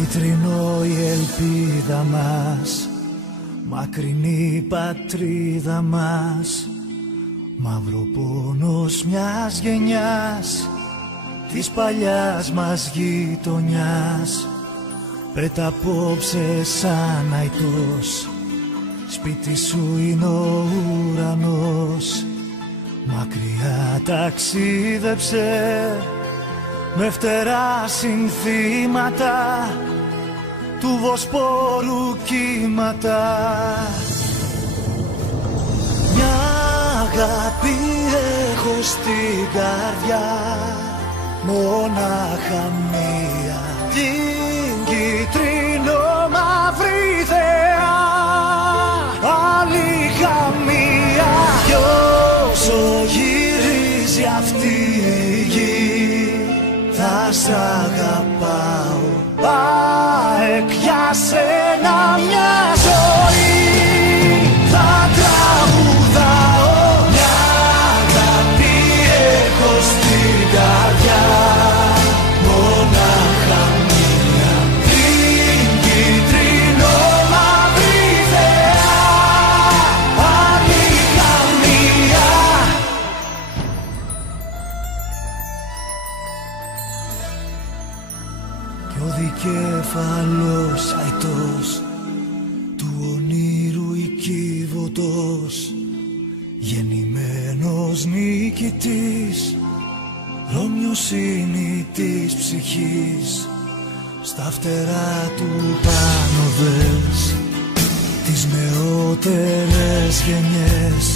Κίτρινο η ελπίδα μας, μακρινή πατρίδα μας, μαύρο πόνος μιας γενιάς, της παλιάς μας γειτονιάς. Πέτα απόψε σαν αητός, σπίτι σου είναι ο ουρανός. Μακριά ταξίδεψε με φτερά συνθήματα του Βοσπόρου κύματα. Μια αγάπη έχω στην καρδιά, μονάχα μία, την κίτρινο μαύρη θεά. Άλλη καμία, κι όσο γυρίζει αυτή η γη, θα σ' αγαπάω, ΑΕΚ, για σένα μια ζωή. Θα τραγουδάω, μια αγάπη έχω στην καρδιά, μονάχα μία, την κίτρινο μαύρη θεά. Άλλη καμία. Κι ο δικέφαλος αητός του ονείρου οικίβωτος, γεννημένος νικητής, Ρωμιοσύνη της ψυχής. Στα φτερά του πάνω δες τις νεότερες γενιές,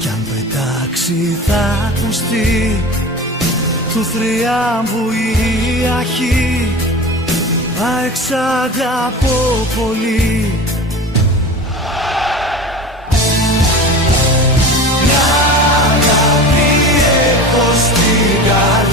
κι αν πετάξει θα ακουστεί του θριάμβου η αρχή. ΑΕΚ, σ' αγαπώ πολύ. Μια αγάπη έχω στην καρδιά,